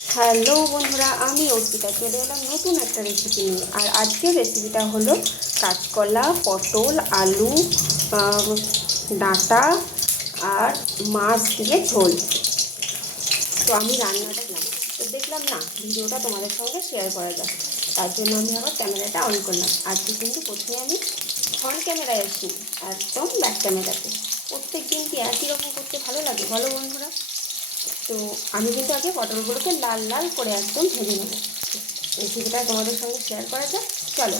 Hello বন্ধুরা, আমি অর্পিতা চলে এলাম নতুন একটা রেসিপি নিয়ে। আর আজকের রেসিপিটা হলো কাঁচকলা, পটল, আলু, ডাঁটা আর মাছ দিয়ে ঝোল। তো আমি রান্নাটা দেখলাম না, ভিডিওটা তোমাদের সঙ্গে শেয়ার করা যায়, তার জন্য আমি আবার ক্যামেরাটা অন করলাম। আজকে কিন্তু প্রথমে আমি ফ্রন্ট ক্যামেরায় আসি, একদম ব্যাক ক্যামেরাতে। প্রত্যেক দিন কি একই রকম করতে ভালো লাগে বলো বন্ধুরা? তো আমি কিন্তু আগে পটলগুলোকে লাল লাল করে একদম ভেজে নেব। রেসিপিটা তোমাদের সঙ্গে শেয়ার করা যাক, চলো।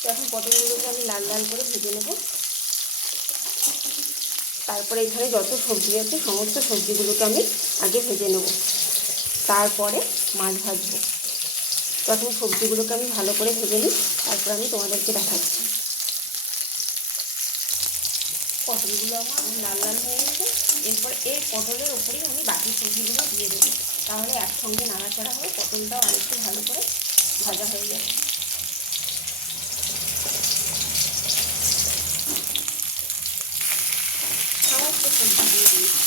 তো এখন পটলগুলোকে আমি লাল লাল করে ভেজে নেব। তারপরে এখানে যত সবজি আছে সমস্ত সবজিগুলোকে আমি আগে ভেজে নেব, তারপরে মাছ ভাজবো। প্রথমে সবজিগুলোকে আমি ভালো করে ভেজে নিই, তারপর আমি তোমাদেরকে দেখাচ্ছি। পটলগুলো আমার লাল লাল হয়ে গেছে। এরপর এই পটলের ওপরেই আমি বাকি সবজিগুলো দিয়ে দেবো, তাহলে একসঙ্গে নাড়াচাড়া হবে, পটলটাও আরেকটু ভালো করে ভাজা হয়ে যাবে। সমস্ত সবজি দিয়ে দিয়েছি।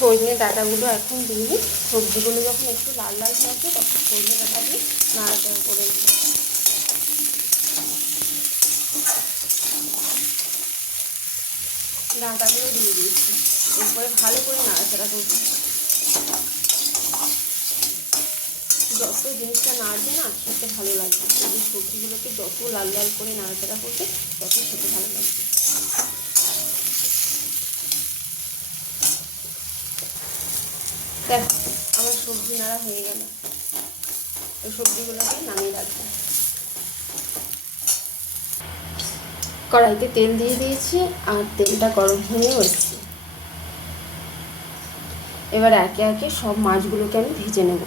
সজনে ডাঁটাগুলো এখন দিয়ে সবজিগুলো যখন একটু লাল লাল হয়ে আসবে তখন সজনে ডাঁটা দিয়ে নাড়াচাড়া করে নেব। ডাঁটাগুলো দিয়ে দিয়েছি, এরপরে ভালো করে নাড়াচাড়া করব। যত জিনিসটা নাড়বে না খেতে ভালো লাগবে, এই সবজিগুলোকে যত লাল লাল করে নাড়াচাড়া করবে তত খেতে ভালো লাগবে। দেখো আমার সবজি নাড়া হয়ে গেল, এই সবজিগুলোকে নামিয়ে রাখবো। কড়াইতে তেল দিয়ে দিয়েছি আর তেলটা গরম হয়ে এসেছে। এবার একে একে সব মাছগুলোকে আমি ভেজে নেব।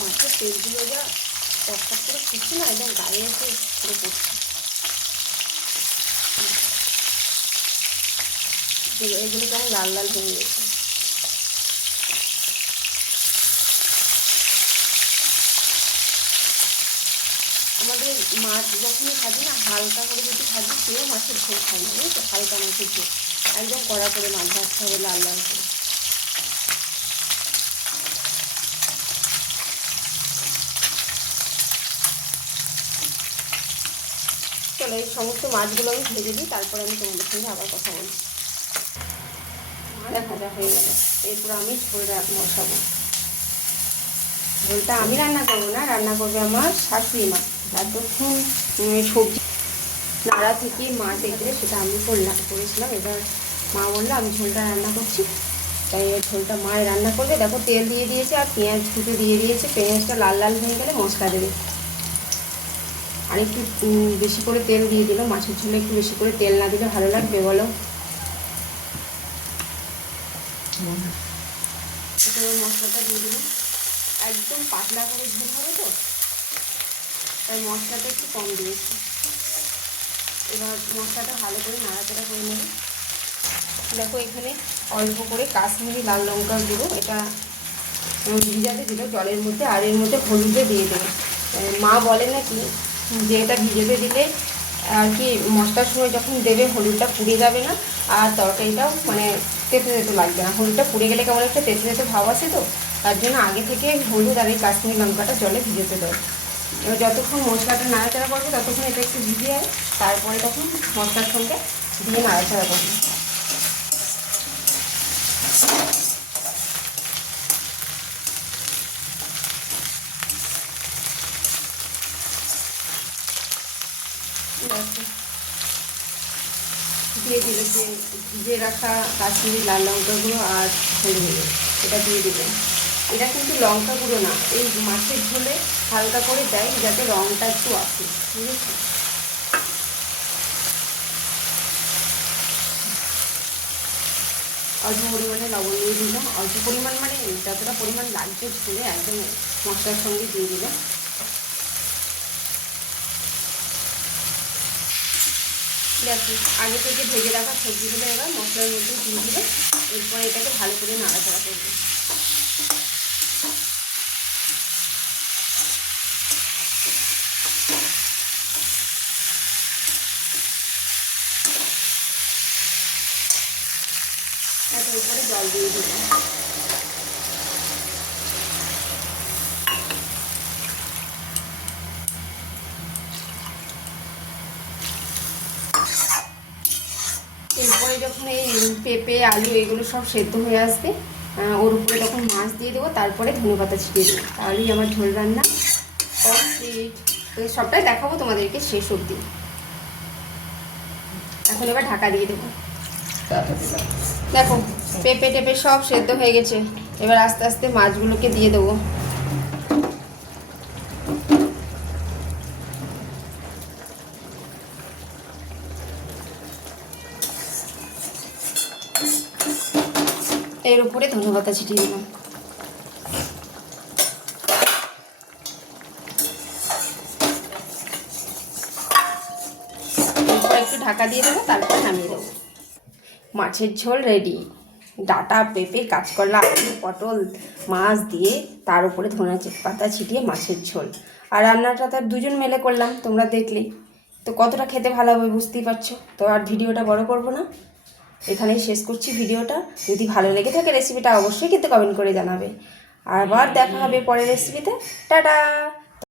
মাছের তেলগুলো যা টকটক করে ফুটছে না, একদম গায়ে এসে পুরো পড়ছে। এগুলো কেমন লাল লাল হয়ে গেছে। আমাদের মাছ যখনই ভাজি না, হালকা করে যদি ভাজি কেউ মাছের ঝোল খাই না, বুঝলি তো? হালকা মাছের ঝোল, একদম কড়া করে মাছ ভাজতে হবে লাল লাল করে। চলো এই সমস্ত মাছগুলো আমি ভেজে দিই, তারপরে আমি তোমাদের সঙ্গে আবার কথা বলছি। ভাজা হয়ে গেল, এরপর আমি ঝোলটা বসাবো। ঝোলটা আমি রান্না করবো না, রান্না করবে আমার শাশুড়ি মা। এতক্ষণ সবজি নাড়া থেকে মাছ এগিয়ে সেটা আমি করেছিলাম। এবার মা বললো আমি ঝোলটা রান্না করছি, তাই ঝোলটা মায় রান্না করবে। দেখো তেল দিয়ে দিয়েছে আর পেঁয়াজ কুচো দিয়ে দিয়েছে। পেঁয়াজটা লাল লাল হয়ে গেলে মশলা দেবে। আর একটু বেশি করে তেল দিয়ে দিল, মাছের ঝোলে একটু বেশি করে তেল না দিলে ভালো লাগবে বলো? এবার মশলাটা দিয়ে দিলাম, একদম পাতলা করে ঝোল হবে তো, তাই মশলাটা একটু কম দিয়েছি। এবার মশলাটা ভালো করে নাড়াচাড়া করে নেব। দেখো এখানে অল্প করে কাশ্মীরি লাল লঙ্কা গুঁড়ো, এটা ভিজাতে দিল জলের মধ্যে, আর এর মধ্যে হলুদে দিয়ে দেবে। মা বলে নাকি যে এটা ভিজেতে দিলে আর কি মশলার সময় যখন দেবে হলুদটা পুড়ে যাবে না, আর তরকারিটাও মানে তেতো তেতো লাগবে না। হলুদটা পুড়ে গেলে কেমন একটা তেতো তেতো ভাব আছে, তো তার জন্য আগে থেকে হলুদ আর এই কাশ্মীরি লঙ্কাটা জলে ভিজেতে দেয়। এবার যতক্ষণ মশলাটা নাড়াচাড়া করবে ততক্ষণ এটা একটু ভিজিয়ে, তারপরে তখন মশলার সঙ্গে দিয়ে নাড়াচাড়া করবে। দিয়ে দিলে যে ভিজে রাখা কাশ্মীরি লাল লঙ্কা গুঁড়ো আর হলুদ এটা দিয়ে দেবেন। এটা কিন্তু লঙ্কা গুঁড়ো না, এই মাছের ঝোলে হালকা করে দেয় যাতে রঙটা একটু আসে, বুঝেছি? অল্প পরিমাণে লবণ দিয়ে দিলাম, অল্প পরিমাণ মানে যতটা পরিমাণ লাগবে ঝোলে একদম মশলার সঙ্গে দিয়ে দিলাম। দেখো আগে থেকে ভেজে রাখা সবজিগুলো এবার মশলার মধ্যে দিয়ে দিলে এরপর এটাকে ভালো করে নাড়াচাড়া করবে। তারপর এরপরে জল দিয়ে দিলাম। এরপরে যখন এই পেঁপে আলু এগুলো সব সেদ্ধ হয়ে আসবে ওর উপরে তখন মাছ দিয়ে দেবো, তারপরে ধনেপাতা ছিটিয়ে দেবো, তাহলেই আমার ঝোল রান্না কমপ্লিট। তো সবটাই দেখাবো তোমাদেরকে শেষ অবধি। এখন এবার ঢাকা দিয়ে দেবো। দেখো পেঁপে টেপে সব সেদ্ধ হয়ে গেছে, এবার আস্তে আস্তে মাছগুলোকে দিয়ে দেবো। এর উপরে ধনেপাতা ছিটিয়ে দিলাম। এরপর একটু ঢাকা দিয়ে দেবো, তারপর নামিয়ে দেবো। মাছের ঝোল রেডি। ডাঁটা পেঁপে কাঁচকলা আলু পটল মাছ দিয়ে তার উপরে ধনে পাতা ছিটিয়ে মাছের ঝোল। আর রান্নাটা তার দুজন মিলে করলাম, তোমরা দেখলেই তো কতটা খেতে ভালো হবে বুঝতেই পারছো। তো আর ভিডিওটা বড় করব না, এখানেই শেষ করছি ভিডিওটা। যদি ভালো লেগে থাকে রেসিপিটা অবশ্যই কিন্তু কমেন্ট করে জানাবে। আবার দেখা হবে পরের রেসিপিতে। টাটা।